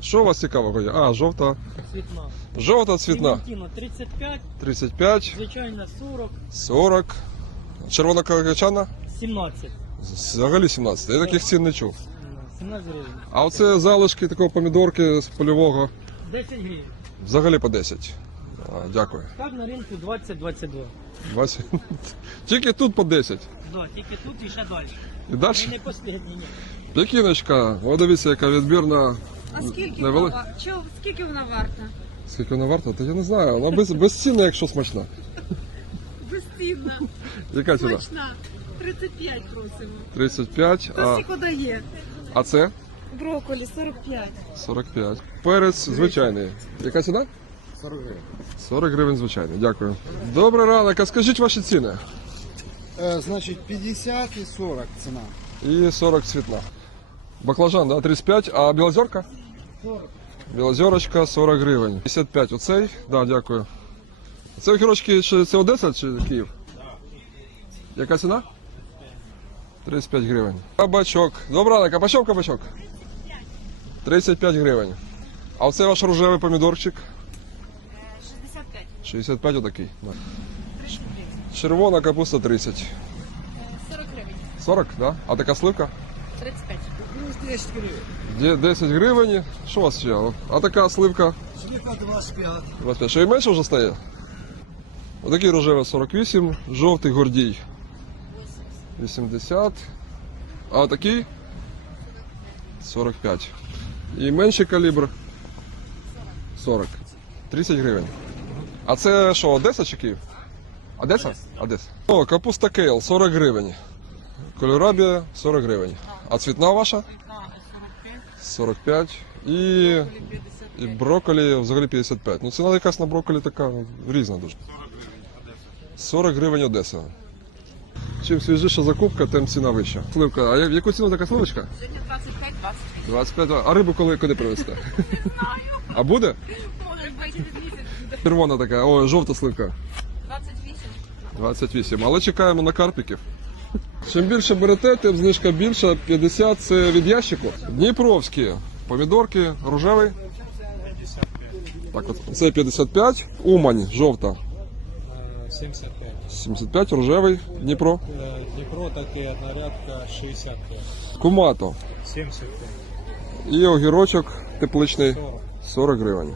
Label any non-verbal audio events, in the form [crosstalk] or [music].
Що у вас цікавого є? А, жовта. Цвітна. Жовта цвітна. Клементіна 35, 35, звичайна 40, 40. Червона качана? 17. Взагалі 17. Я таких цін не чув. Ну, 17 гривень. А оце залишки такого помідорки з польового 10 гривень. взагалі по 10. А, дякую. Так на ринку 20-22. 20. Тільки тут по 10. Да, тільки тут і ще далі. І І далі? не останній, ні. Пекіночка. О, дивіться, яка відбірна. А скільки, вона, чо, скільки вона варта? Скільки вона варта? Та я не знаю. Вона без, безцінна, якщо смачна. [laughs] Безцінна, Яка ціна? смачна. 35 просимо. 35, Хто а, скільки дає? а це Брокколі 45. 45. Перець звичайний. Яка ціна? 40 гривень. 40 гривень звичайний. Дякую. Добрий ранок. А скажіть ваші ціни. Е, значить 50 і 40 ціна. І 40 цвітна. Баклажан, да, 35, а білозерка? 40. Білозерочка 40 гривень. 55 оцей, да, дякую. Це огірочки, чи це Одеса чи Київ? Яка ціна? 35 гривень. Кабачок. Добра а по кабачок? 35 гривень. А оце ваш рожевий помідорчик? 65. 65 отакий. Да. Червона капуста 30. 40 гривень. 40, да? А така сливка? 35. Ну, 10 гривень. 10 гривень. Що у вас ще? А така сливка? Сліпа 25. 25. Що і менше вже стає? Отакий рожевий 48, жовтий гордій 80. А такий 45. І менший калібр 40. 30 гривень. А це що, Одеса чи Київ? Одеса? Одеса. О, капуста кейл 40 гривень. Кольорабія 40 гривень. А цвітна ваша? 45. І, і брокколі взагалі 55. Ну ціна якась на брокколі така ну, різна дуже. 40 гривень Одеса. Чим свіжіша закупка, тим ціна вища. Сливка. А в яку ціну така сливочка? Сьогодні 25, 20. 25. А рибу коли куди привезти? А буде? Може, місяць. Червона така, о, жовта сливка. 28. 28. Але чекаємо на карпіків. Чим більше берете, тим знижка більша. 50 це від ящику. Дніпровські. Помідорки, рожевий. Так от, це 55. Умань, жовта. 75. 75, рожевий, Дніпро. Е, Дніпро такий однорядка 65. Кумато. 75. І огірочок тепличний 40. 40 гривень.